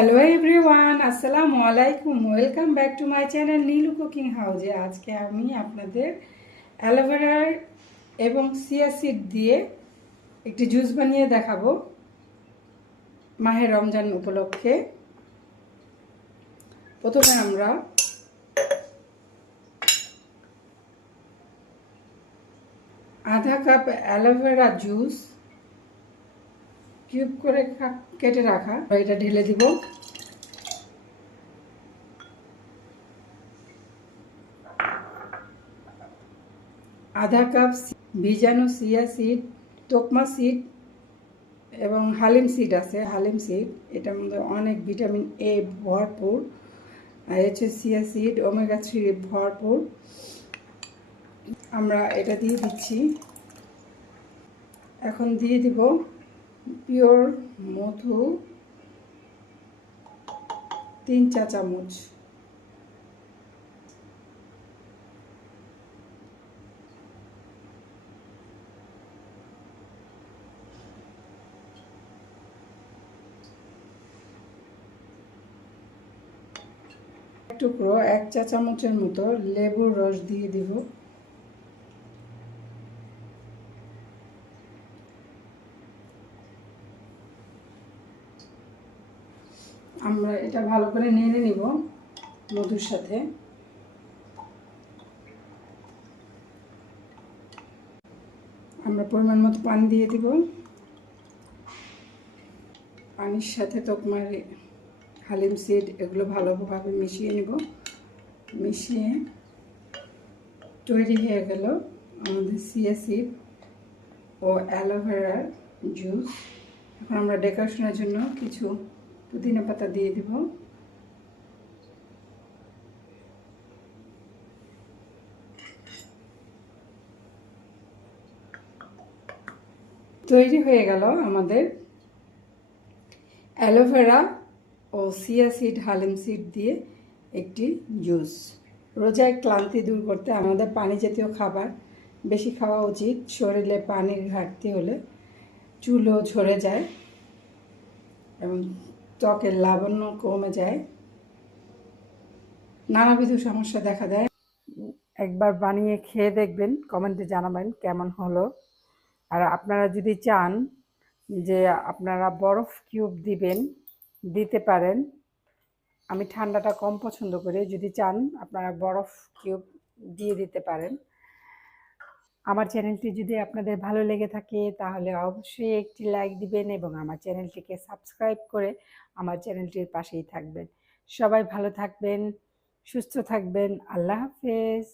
Hello everyone, আসসালামু আলাইকুম। Welcome back to my channel Nilu cooking হাউজে। আজকে আমি আপনাদের অ্যালোভেরা এবং চিয়া সিড দিয়ে একটি জুস বানিয়ে দেখাবো মাহে রমজান উপলক্ষে। প্রথমে আমরা আধা কাপ অ্যালোভেরা জুস কিউব করে কেটে রাখা এটা ঢেলে দিব। আধা কাপ ভিজানো চিয়া সিড, তোকমা সিড এবং হালিম সিড আছে। হালিম সিড এটার মধ্যে অনেক ভিটামিন এ ভরপুর, আর হচ্ছে চিয়া সিড ওমেগা 3 ভরপুর। আমরা এটা দিয়ে দিচ্ছি। এখন দিয়ে দিব পিওর মধু 3 চা চামচ। টুকরো 1 চা চামচের মতো লেবুর রস দিয়ে দিব। আমরা এটা ভালো করে নেড়ে নিব মধুর সাথে। আমরা পরিমাণ মতো পানি দিয়ে দিব। পানির সাথে তোকমার হালিম সিড এগুলো ভালোভাবে মিশিয়ে নেব। মিশিয়ে তৈরি হয়ে গেল আমাদের চিয়া সিড ও অ্যালোভেরার জুস। এখন আমরা ডেকোরেশনের জন্য কিছু পুদিনা পাতা দিয়ে দিব। তৈরি হয়ে গেল আমাদের অ্যালোভেরা ও চিয়া সিড হালিম সিড দিয়ে একটি জুস। রোজায় ক্লান্তি দূর করতে আমাদের পানি জাতীয় খাবার বেশি খাওয়া উচিত। শরীরে পানির ঘাটতি হলে চুলও ঝরে যায় এবং ত্বকের লাবণ্য কমে যায়, নানাবিধ সমস্যা দেখা দেয়। একবার বানিয়ে খেয়ে দেখবেন, কমেন্টে জানাবেন কেমন হলো। আর আপনারা যদি চান যে আপনারা বরফ কিউব দিতে পারেন। আমি ঠান্ডাটা কম পছন্দ করি, যদি চান আপনারা বরফ কিউব দিয়ে দিতে পারেন। আমার চ্যানেলটি যদি আপনাদের ভালো লেগে থাকে তাহলে অবশ্যই একটি লাইক দিবেন এবং আমার চ্যানেলটিকে সাবস্ক্রাইব করে আমার চ্যানেলটির পাশেই থাকবেন। সবাই ভালো থাকবেন, সুস্থ থাকবেন। আল্লাহ হাফেজ।